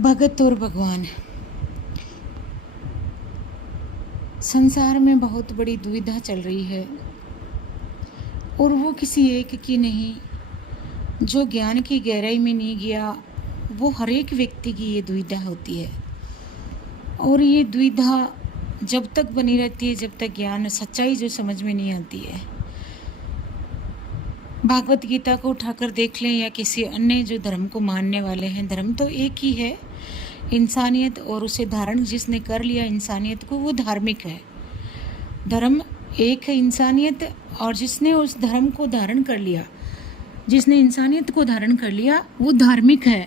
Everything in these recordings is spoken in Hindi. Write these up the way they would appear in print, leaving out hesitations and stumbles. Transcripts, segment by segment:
भगत और भगवान। संसार में बहुत बड़ी दुविधा चल रही है और वो किसी एक की नहीं। जो ज्ञान की गहराई में नहीं गया वो हर एक व्यक्ति की ये दुविधा होती है। और ये दुविधा जब तक बनी रहती है जब तक ज्ञान सच्चाई जो समझ में नहीं आती है। भागवत गीता को उठाकर देख लें या किसी अन्य जो धर्म को मानने वाले हैं, धर्म तो एक ही है, इंसानियत, और उसे धारण जिसने कर लिया इंसानियत को वो धार्मिक है। धर्म एक है, इंसानियत, और जिसने उस धर्म को धारण कर लिया, जिसने इंसानियत को धारण कर लिया वो धार्मिक है।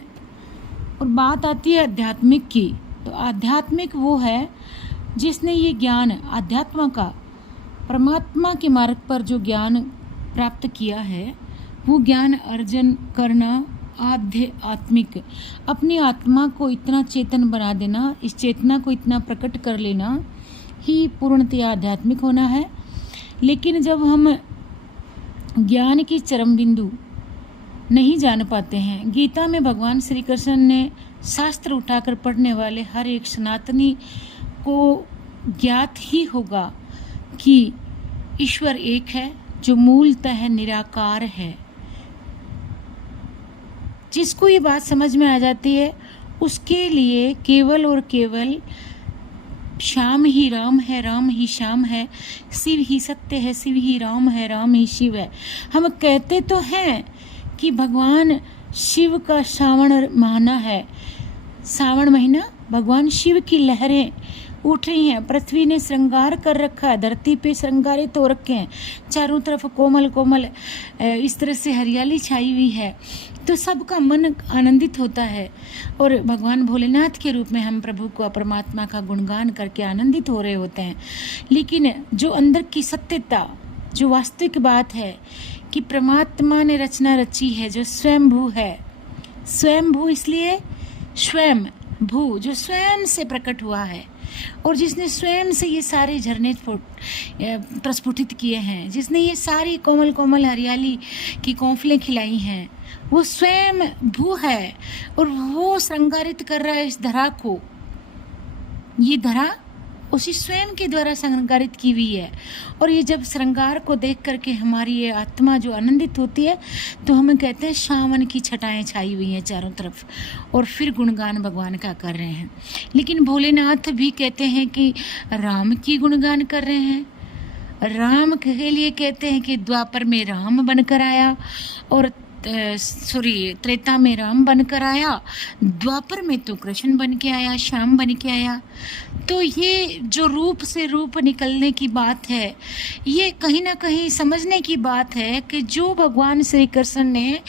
और बात आती है आध्यात्मिक की, तो आध्यात्मिक वो है जिसने ये ज्ञान आध्यात्म का, परमात्मा के मार्ग पर जो ज्ञान प्राप्त किया है, वो ज्ञान अर्जन करना आध्यात्मिक, अपनी आत्मा को इतना चेतन बना देना, इस चेतना को इतना प्रकट कर लेना ही पूर्णतया आध्यात्मिक होना है। लेकिन जब हम ज्ञान की चरम बिंदु नहीं जान पाते हैं, गीता में भगवान श्री कृष्ण ने शास्त्र उठाकर पढ़ने वाले हर एक सनातनी को ज्ञात ही होगा कि ईश्वर एक है जो मूलतः निराकार है। जिसको ये बात समझ में आ जाती है उसके लिए केवल और केवल श्याम ही राम है, राम ही श्याम है, शिव ही सत्य है, शिव ही राम है, राम ही शिव है। हम कहते तो हैं कि भगवान शिव का श्रावण महीना है, सावन महीना भगवान शिव की लहरें उठ रही हैं, पृथ्वी ने श्रृंगार कर रखा है, धरती पे श्रृंगारित हो रखे हैं, चारों तरफ कोमल कोमल इस तरह से हरियाली छाई हुई है, तो सबका मन आनंदित होता है। और भगवान भोलेनाथ के रूप में हम प्रभु को, परमात्मा का गुणगान करके आनंदित हो रहे होते हैं। लेकिन जो अंदर की सत्यता, जो वास्तविक बात है कि परमात्मा ने रचना रची है, जो स्वयंभू है, स्वयंभू इसलिए स्वयं भू, जो स्वयं से प्रकट हुआ है और जिसने स्वयं से ये सारे झरने प्रस्फुटित किए हैं, जिसने ये सारी कोमल कोमल हरियाली की कौंफलें खिलाई हैं, वो स्वयं भू है और वो श्रृंगारित कर रहा है इस धरा को। ये धरा उसी स्वयं के द्वारा श्रृंगारित की हुई है। और ये जब श्रृंगार को देख करके हमारी ये आत्मा जो आनंदित होती है, तो हमें कहते हैं सावन की छटाएं छाई हुई हैं चारों तरफ, और फिर गुणगान भगवान का कर रहे हैं। लेकिन भोलेनाथ भी कहते हैं कि राम की गुणगान कर रहे हैं। राम के लिए कहते हैं कि द्वापर में राम बनकर आया, और त्रेता में राम बनकर आया, द्वापर में तो कृष्ण बन के आया, श्याम बन के आया। तो ये जो रूप से रूप निकलने की बात है, ये कहीं ना कहीं समझने की बात है कि जो भगवान श्री कृष्ण ने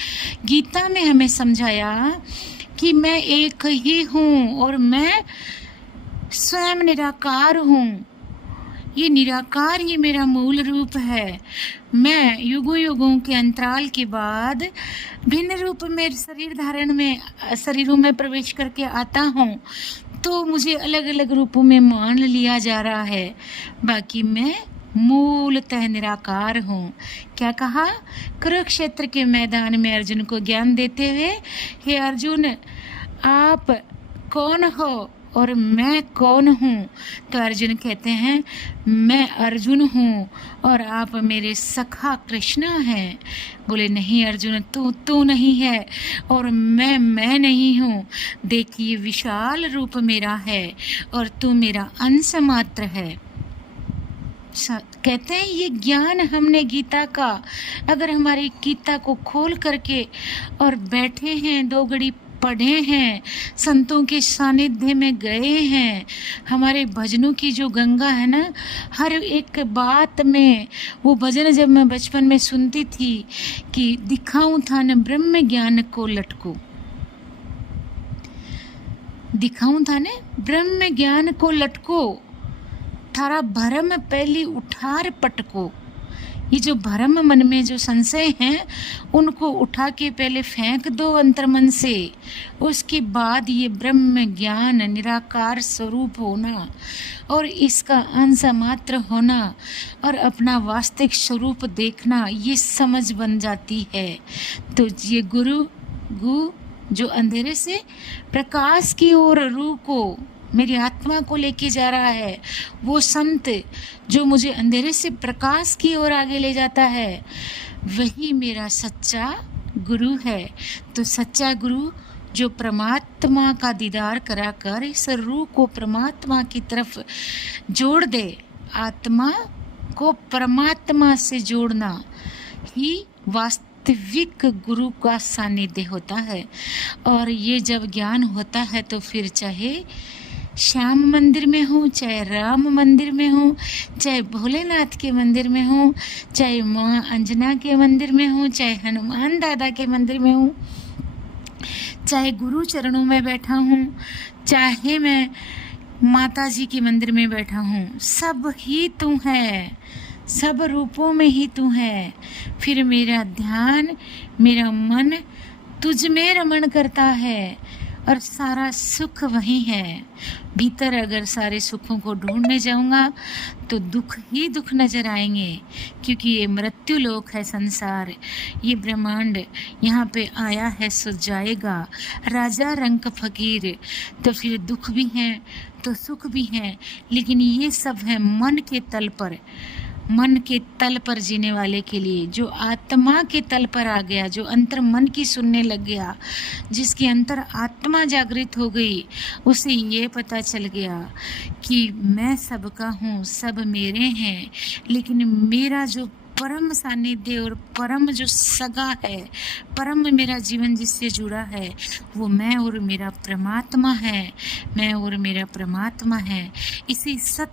गीता में हमें समझाया कि मैं एक ही हूँ और मैं स्वयं निराकार हूँ, ये निराकार ही मेरा मूल रूप है। मैं युगों युगों के अंतराल के बाद भिन्न रूप में शरीर धारण में, शरीरों में प्रवेश करके आता हूँ, तो मुझे अलग अलग रूपों में मान लिया जा रहा है, बाकी मैं मूलतः निराकार हूँ। क्या कहा कुरुक्षेत्र के मैदान में अर्जुन को ज्ञान देते हुए, हे अर्जुन आप कौन हो और मैं कौन हूँ? तो अर्जुन कहते हैं मैं अर्जुन हूँ और आप मेरे सखा कृष्णा हैं। बोले नहीं अर्जुन, तू नहीं है और मैं नहीं हूँ। देखिए विशाल रूप मेरा है और तू मेरा अंश मात्र है। कहते हैं ये ज्ञान हमने गीता का, अगर हमारी गीता को खोल करके और बैठे हैं, दो घड़ी पढ़े हैं, संतों के सानिध्य में गए हैं, हमारे भजनों की जो गंगा है ना, हर एक बात में वो भजन जब मैं बचपन में सुनती थी कि दिखाऊं था न ब्रह्म ज्ञान को लटको, दिखाऊं था न ब्रह्म ज्ञान को लटको, थारा भरम पहली उठार पटको। ये जो भरम मन में जो संशय हैं उनको उठा के पहले फेंक दो अंतर्मन से, उसके बाद ये ब्रह्म ज्ञान निराकार स्वरूप होना और इसका अंश मात्र होना और अपना वास्तविक स्वरूप देखना, ये समझ बन जाती है। तो ये गुरु जो अंधेरे से प्रकाश की ओर रूह को, मेरी आत्मा को लेके जा रहा है, वो संत जो मुझे अंधेरे से प्रकाश की ओर आगे ले जाता है, वही मेरा सच्चा गुरु है। तो सच्चा गुरु जो परमात्मा का दीदार कराकर इस रूह को परमात्मा की तरफ जोड़ दे, आत्मा को परमात्मा से जोड़ना ही वास्तविक गुरु का सानिध्य होता है। और ये जब ज्ञान होता है तो फिर चाहे श्याम मंदिर में हूँ, चाहे राम मंदिर में हूँ, चाहे भोलेनाथ के मंदिर में हूँ, चाहे माँ अंजना के मंदिर में हूँ, चाहे हनुमान दादा के मंदिर में हूँ, चाहे गुरु चरणों में बैठा हूँ, चाहे मैं माता जी के मंदिर में बैठा हूँ, सब ही तू है, सब रूपों में ही तू है। फिर मेरा ध्यान, मेरा मन तुझ में रमण करता है और सारा सुख वही है। भीतर अगर सारे सुखों को ढूंढने जाऊंगा तो दुख ही दुख नजर आएंगे, क्योंकि ये मृत्यु लोक है संसार, ये ब्रह्मांड यहाँ पे आया है सो जाएगा, राजा रंक फकीर। तो फिर दुख भी हैं तो सुख भी हैं, लेकिन ये सब है मन के तल पर, मन के तल पर जीने वाले के लिए। जो आत्मा के तल पर आ गया, जो अंतर मन की सुनने लग गया, जिसके अंतर आत्मा जागृत हो गई, उसे ये पता चल गया कि मैं सबका हूँ, सब मेरे हैं, लेकिन मेरा जो परम सानिध्य और परम जो सगा है, परम मेरा जीवन जिससे जुड़ा है, वो मैं और मेरा परमात्मा है, मैं और मेरा परमात्मा है। इसी सत्य